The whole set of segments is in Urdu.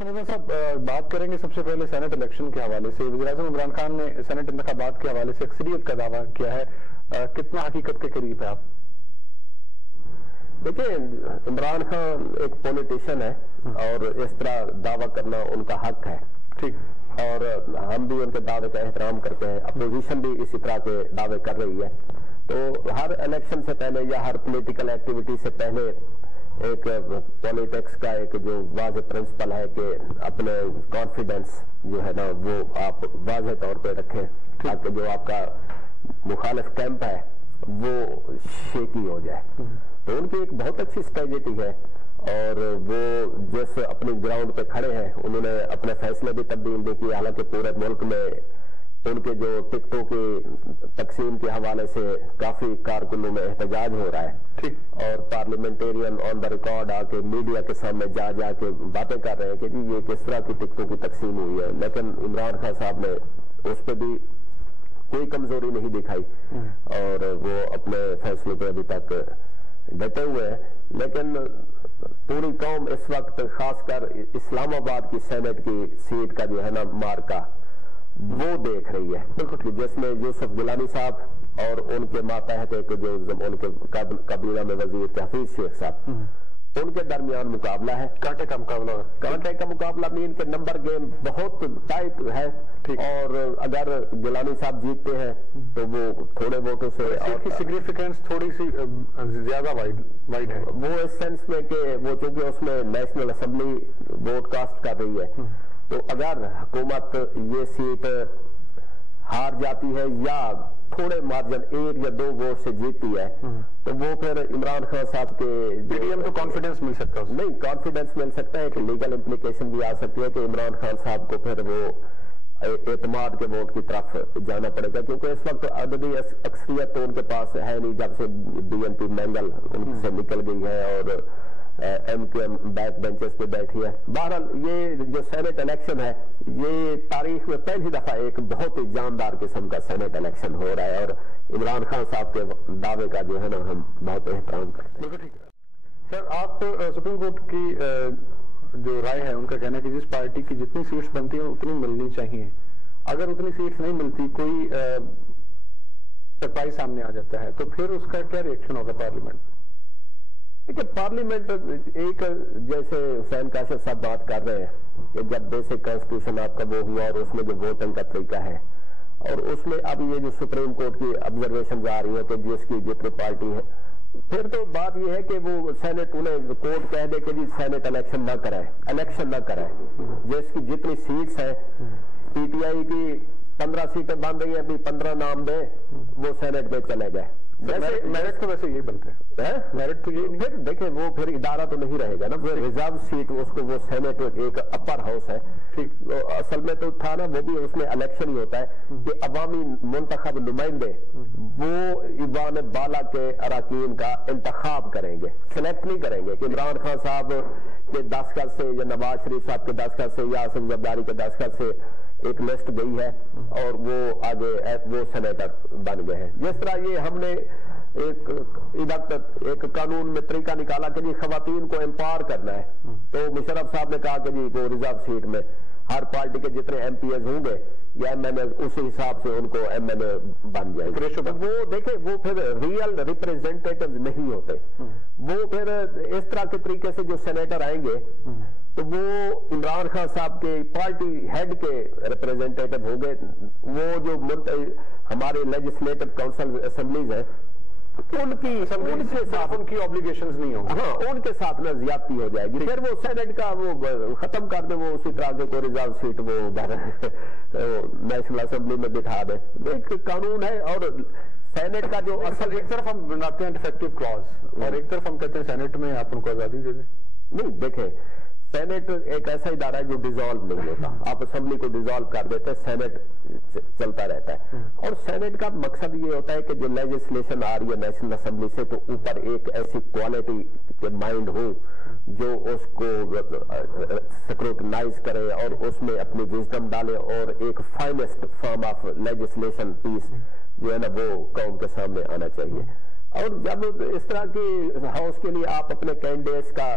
سنیٹر صاحب بات کریں گے سب سے پہلے سینٹ الیکشن کے حوالے سے. وزیر اعظم عمران خان نے سینٹ انتخابات کے حوالے سے اکثریت کا دعویٰ کیا ہے, کتنا حقیقت کے قریب ہے آپ؟ دیکھیں, عمران خان ایک پولیٹیشین ہے اور اس طرح دعویٰ کرنا ان کا حق ہے, ٹھیک, اور ہم بھی ان کے دعوے کا احترام کرتے ہیں. اپوزیشن بھی اسی طرح کے دعوے کر رہی ہے. تو ہر الیکشن سے پہلے یا ہر پولیٹیکل ایکٹیویٹی سے پہلے ایک پولیٹکس کا ایک جو واضح پرنسپل ہے کہ اپنے کانفیڈنس جو ہے نا وہ آپ واضح طور پہ رکھیں تاکہ جو آپ کا مخالف کیمپ ہے وہ شیکی ہو جائے. تو ان کی ایک بہت اچھی اسٹریٹجی ہے اور وہ جس اپنی گراؤنڈ پہ کھڑے ہیں انہوں نے اپنے فیصلے بھی تبدیل نہیں کیے. حالانکہ پورے ملک میں ان کے جو ٹکٹوں کی تقسیم کے حوالے سے کافی کارکنوں میں احتجاج ہو رہا ہے اور پارلیمنٹیرین آن دا ریکارڈ آ کے میڈیا کے سامنے جا کے باتیں کر رہے ہیں کہ جی یہ کس طرح کی ٹکٹوں کی تقسیم ہوئی ہے. لیکن عمران خان صاحب نے اس پہ بھی کوئی کمزوری نہیں دکھائی اور وہ اپنے فیصلے پہ ابھی تک ڈٹے ہوئے ہیں. لیکن پوری قوم اس وقت خاص کر اسلام آباد کی سینٹ کی سیٹ کا جو ہے نا مارکا وہ دیکھ رہی ہے, جس میں یوسف گیلانی صاحب اور ان کے ماتحت ایک جو ان کے قبیلہ میں وزیر تحفیظ شیخ صاحب, ان کے درمیان مقابلہ ہے. کانٹے کا مقابلہ, کانٹے کا مقابلہ بھی ان کے نمبر گیم بہت ٹائٹ ہے اور اگر گیلانی صاحب جیتتے ہیں تو وہ تھوڑے ووٹوں سے اور کی سگنیفیکینس تھوڑی سی زیادہ وائڈ ہے. وہ اس سینس میں کہ وہ چونکہ اس میں نیشنل اسمبلی ووٹ کاسٹ کر رہی ہے تو اگر حکومت یہ سیٹ ہار جاتی ہے یا تھوڑے مارجن 1 یا 2 ووٹ سے جیتتی ہے تو وہ پھر عمران خان صاحب کے پی ڈی ایم کو کانفیڈنس مل سکتا ہے. نہیں, کانفیڈنس مل سکتا ہے کہ لیگل امپلیکیشن بھی آ سکتی ہے کہ عمران خان صاحب کو پھر وہ اعتماد کے ووٹ کی طرف جانا پڑے گا, کیونکہ اس وقت عددی اکثریت تو ان کے پاس ہے نہیں جب سے بی این پی مینگل ان سے نکل گئی ہے اور M Q M back benches پہ بیٹھی ہے. بہرحال یہ جو سینٹ الیکشن ہے یہ تاریخ میں پہلی دفعہ ایک بہت ہی جاندار قسم کا سینٹ الیکشن ہو رہا ہے اور عمران خان صاحب کے دعوے کا جو ہے نا ہم بہت احترام کرتے ہیں. سر, آپ سپریم کورٹ کی جو رائے ہے ان کا کہنا ہے کہ جس پارٹی کی جتنی سیٹس بنتی ہیں اتنی ملنی چاہیے, اگر اتنی سیٹس نہیں ملتی کوئی سرپرائز سامنے آ جاتا ہے تو پھر اس کا کیا ریئیکشن ہوگا پارلیمنٹ؟ پارلیمنٹ ایک جیسے حسین کاشف صاحب بات کر رہے ہیں کہ جب بیسک کانسٹیٹیوشن آپ کا وہ ہوا اور اس میں جو ووٹنگ کا طریقہ ہے اور اس میں اب یہ جو سپریم کورٹ کی آبزرویشن آ رہی ہے کہ جس کی جتنی پارٹی ہے پھر تو بات یہ ہے کہ وہ سینٹ انہیں کورٹ کہہ دے کہ جی سینٹ الیکشن نہ کرائے جس کی جتنی سیٹس ہیں پی ٹی آئی کی 15 سیٹیں بن رہی ہیں ابھی 15 نام دیں وہ سینٹ میں چلے گئے. میرٹ تو ویسے یہی بنتے ہیں, میرٹ تو یہ پھر دیکھیں وہ پھر ادارہ تو نہیں رہے گا نا, وہ ریزرو سیٹ اس کو وہ سینٹ ایک اپر ہاؤس ہے. اصل میں تو تھا نا وہ بھی اس میں الیکشن ہی ہوتا ہے کہ عوامی منتخب نمائندے وہ ایوان بالا کے اراکین کا انتخاب کریں گے, سلیکٹ نہیں کریں گے کہ عمران خان صاحب کے دستخط سے یا نواز شریف صاحب کے دستخط سے یا اسد زرداری کے دستخط سے ایک لسٹ گئی ہے اور وہ آگے وہ سینیٹر بن گئے ہیں. جس طرح یہ ہم نے ایک قانون میں طریقہ نکالا کہ جی خواتین کو امپاور کرنا ہے تو مشرف صاحب نے کہا کہ جی وہ ریزرو سیٹ میں ہر پارٹی کے جتنے ایم پی ایز ہوں گے یا ایم این اے اسی حساب سے ان کو ایم این اے بن جائے گا. وہ دیکھیں وہ پھر ریئل ریپریزنٹیٹیو نہیں ہوتے, وہ پھر اس طرح کے طریقے سے جو سینیٹر آئیں گے تو وہ عمران خان صاحب کے پارٹی ہیڈ کے ریپریزنٹیٹیو ہوں گے. وہ جو ہمارے لیجسلیٹو کاؤنسل اسمبلیز ہیں ان کے ساتھ ان کی اوبلیگیشنز نہیں ہوں گی, ہاں ان کے ساتھ نہ زیادتی ہو جائے گی. پھر وہ سینٹ کا وہ ختم کر دیں, وہ اسی طرح سے کوئی ریزرو سیٹ وہ نیشنل اسمبلی میں بٹھا دیں. ایک قانون ہے اور سینٹ کا جو اصل ایک طرف ہم بناتے ہیں ڈیفیکٹو کلاز اور ایک طرف ہم کہتے ہیں سینٹ میں آپ ان کو آزادی دے دیں. نہیں دیکھیں سینٹ ایک ایسا ادارہ ہے جو ڈیزالو نہیں ہوتا, آپ اسمبلی کو ڈیزالو کر دیتے سینٹ چلتا رہتا ہے. اور سینٹ کا مقصد یہ ہوتا ہے کہ جو لیجسلیشن آ رہی ہے نیشنل اسمبلی سے تو اوپر ایک ایسی کوالٹی کے مائنڈ ہو جو اس کو سکروٹنائز کرے اور اس میں اپنی وزڈم ڈالے اور ایک فائنسٹ فارم آف لیجسلیشن پیس جو ہے نا وہ قوم کے سامنے آنا چاہیے. اور جب اس طرح کی ہاؤس کے لیے آپ اپنے کینڈیڈیٹس کا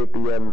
ATM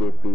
KP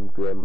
MQM